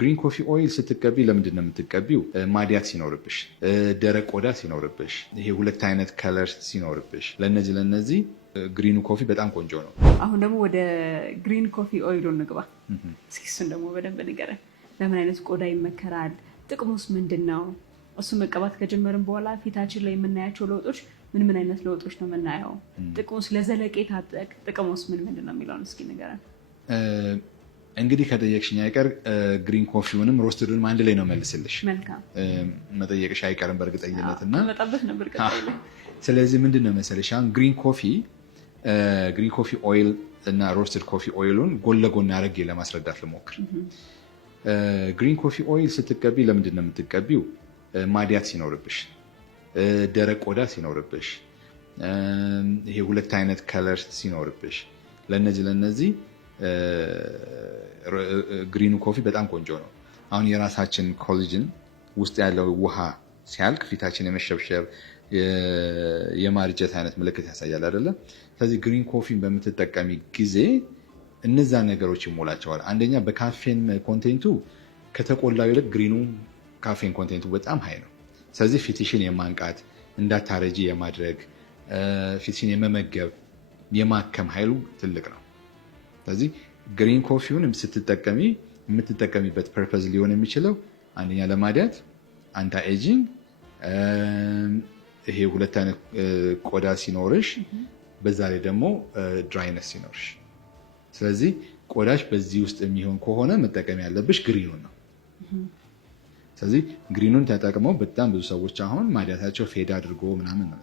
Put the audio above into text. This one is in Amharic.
ግሪን ኮፊ ኦይል ስትቀቢ ለምንድን ነው የምትቀቢው? ማዲያት ሲኖርብሽ፣ ደረቅ ቆዳ ሲኖርብሽ፣ ይሄ ሁለት አይነት ከለር ሲኖርብሽ፣ ለነዚህ ግሪኑ ኮፊ በጣም ቆንጆ ነው። አሁን ደግሞ ወደ ግሪን ኮፊ ኦይሉ እንግባ። እስኪ እሱን ደግሞ በደንብ ንገረን። ለምን አይነት ቆዳ ይመከራል? ጥቅሙስ ምንድን ነው? እሱ መቀባት ከጀመርን በኋላ ፊታችን ላይ የምናያቸው ለውጦች ምን አይነት ለውጦች ነው የምናየው? ጥቅሙስ ለዘለቄታ ጥቅሙስ ምንድን ነው የሚለውን እስኪ ንገረን። እንግዲህ ከጠየቅሽኝ አይቀር ግሪን ኮፊውንም ሮስትዱንም አንድ ላይ ነው መልስልሽ። መልካም መጠየቅሽ አይቀርም በእርግጠኝነት እና መጣበት ነበር ቀጣይ ላይ። ስለዚህ ምንድን ነው መሰለሽ አሁን ግሪን ኮፊ ኦይል እና ሮስትድ ኮፊ ኦይሉን ጎን ለጎን አድርጌ ለማስረዳት ልሞክር። ግሪን ኮፊ ኦይል ስትቀቢ ለምንድን ነው የምትቀቢው? ማዲያት ሲኖርብሽ፣ ደረቅ ቆዳ ሲኖርብሽ፣ ይሄ ሁለት አይነት ከለር ሲኖርብሽ፣ ለነዚህ ግሪኑ ኮፊ በጣም ቆንጆ ነው። አሁን የራሳችን ኮላጅን ውስጥ ያለው ውሃ ሲያልቅ ፊታችን የመሸብሸብ የማርጀት አይነት ምልክት ያሳያል አይደለም? ስለዚህ ግሪን ኮፊን በምትጠቀሚ ጊዜ እነዛ ነገሮች ይሞላቸዋል። አንደኛ በካፌን ኮንቴንቱ ከተቆላው ይልቅ ግሪኑ ካፌን ኮንቴንቱ በጣም ሀይ ነው። ስለዚህ ፊትሽን የማንቃት እንዳታረጂ የማድረግ ፊትሽን የመመገብ የማከም ኃይሉ ትልቅ ነው። ስለዚህ ግሪን ኮፊውን ስትጠቀሚ የምትጠቀሚበት ፐርፐዝ ሊሆን የሚችለው አንደኛ ለማዲያት፣ አንታ ኤጂንግ፣ ይሄ ሁለት አይነት ቆዳ ሲኖርሽ፣ በዛ ላይ ደግሞ ድራይነስ ሲኖርሽ። ስለዚህ ቆዳሽ በዚህ ውስጥ የሚሆን ከሆነ መጠቀም ያለብሽ ግሪኑን ነው። ስለዚህ ግሪኑን ተጠቅመው በጣም ብዙ ሰዎች አሁን ማዲያታቸው ፌድ አድርጎ ምናምን ነው